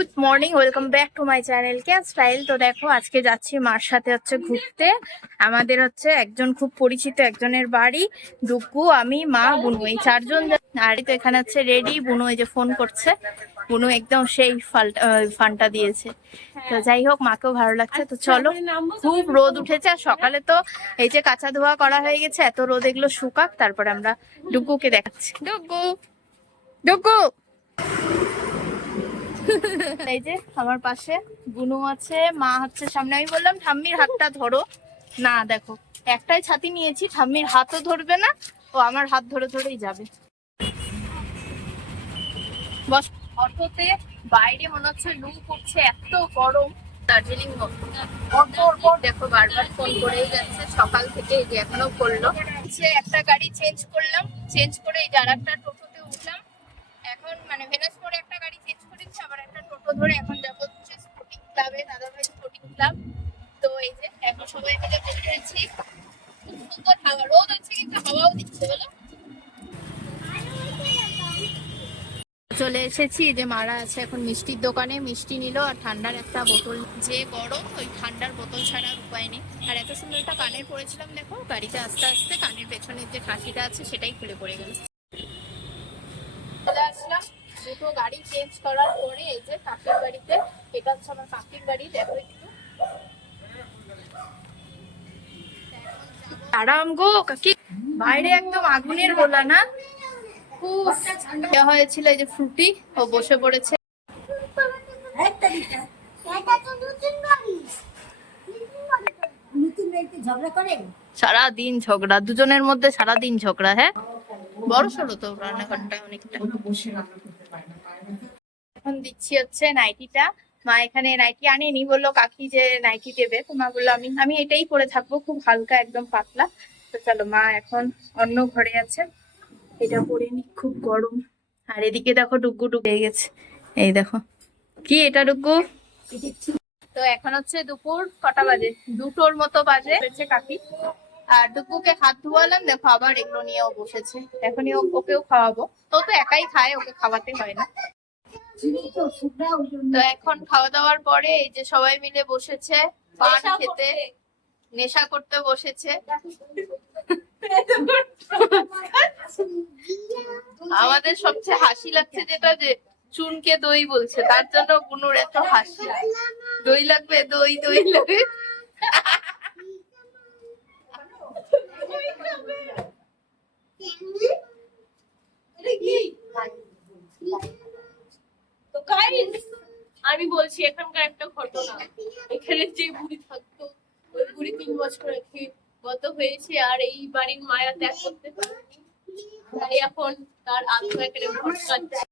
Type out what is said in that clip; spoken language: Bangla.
Good morning welcome back to my channel can style তো দেখো আজকে যাচ্ছি মার সাথে হচ্ছে ঘুরতে। আমাদের হচ্ছে একজন খুব পরিচিত একজনের বাড়ি। ডুকু আমি মা বুনু এই চারজন আর তো এখানে হচ্ছে রেডি বুনু এই যে ফোন করছে। বুনু একদম সেই ফালটা ফানটা দিয়েছে। তো যাই হোক মাকেও ভালো লাগছে। তো চলো খুব রোদ উঠেছে আর সকালে তো এই যে কাঁচা ধোয়া করা হয়ে গেছে এত রোদ এগুলো শুকাক তারপরে আমরা ডুগুকে দেখাচ্ছি। ডুগু ডুগু এই যে, আমার পাশে বুনু আছে, মা হচ্ছে সামনে। আমি বললাম, ঠাম্মির হাতটা ধরো। না, দেখো, একটাই ছাতি নিয়েছি, ঠাম্মির হাতও ধরবে না, ও আমার হাত ধরে ধরেই যাবে। বস, অটোতে বাইরে মনে হচ্ছে লু পড়ছে এত গরম। দার্জিলিং দেখো, বারবার ফোন করেই যাচ্ছে, সকাল থেকে যে এখনও করল। সে একটা গাড়ি চেঞ্জ করলাম চেঞ্জ করে এই যে আর একটা টোটোতে উঠলাম। এখন মানে ভেনাসপুরে একটা গাড়ি ধরে এখন হচ্ছে স্পোর্টিং ক্লাবে স্পোর্টিং ক্লাব তো এই যে, এখন সবাই মিলে বসে আছি খুব সুন্দর হাওয়া, রোদ কিন্তু হাওয়াও দিচ্ছে, বলো। চলে এসেছি যে মারা আছে এখন মিষ্টির দোকানে। মিষ্টি নিল আর ঠান্ডার একটা বোতল। যে গরম, ওই ঠান্ডার বোতল ছাড়া উপায় নেই। আর এত সুন্দর একটা কানের পরেছিলাম, দেখো, গাড়িতে আস্তে আস্তে কানের পেছনের যে খাঁচিটা আছে, সেটাই খুলে পড়ে গেল। চেঞ্জ করার পরে এই যে কাকির বাড়িতে, এটা হচ্ছে আমার কাকির বাড়ি, দেখো একটু। আরাম গো, কাকি। বাইরে একদম আগুনের গোলা, না? খুব হয়েছিল এই যে ফ্রুটি, ও বসে পড়েছে। ঝগড়া সারা দিন ঝগড়া, দুজনের মধ্যে সারা দিন ঝগড়া হ্যাঁ? বড় সড়ো তো রান্নাঘরটা অনেকটা। এখন দিচ্ছি হচ্ছে নাইটিটা। মা এখানে নাইটি আনেনি, বলল, কাকি যে নাইটি দেবে? তো মা বলল, আমি আমি এটাই পরে থাকব, খুব হালকা, একদম পাতলা। তো চলো, মা এখন অন্য ঘরে আছে। এটা পরে নি, খুব গরম। আর এদিকে দেখো, ডুগু ডুবে গেছে। এই দেখো। কি এটা, ডুগু? তো এখন হচ্ছে দুপুর কটা বাজে? দুটোর মতো বাজে হয়েছে কাকি। আর ডুগুকে হাত ধোয়ালাম, দেখো আবার এগুলো নিয়েও বসেছে। এখনই ওকেও খাওয়াবো। তো তো একাই খায়, ওকে খাওয়াতে হয় না। তো এখন খাওয়া দাওয়ার পরে এই যে সবাই মিলে বসেছে পান খেতে নেশা করতে বসেছে। আমাদের সবচেয়ে হাসি লাগছে যেটা যে চুনকে দই বলছে তার জন্য বুনুর এত হাসি। দই লাগবে দই দই লাগবে তো গাইস আমি বলছি, এখানকার একটা ঘটনা। এখানে যে বুড়ি থাকতো, ওই বুড়ি তিন বছর আগে গত হয়েছে, আর এই বাড়ির মায়া ত্যাগ করতে পারেনি। তাই এখন তার আত্মা এখানে ভটকাচ্ছে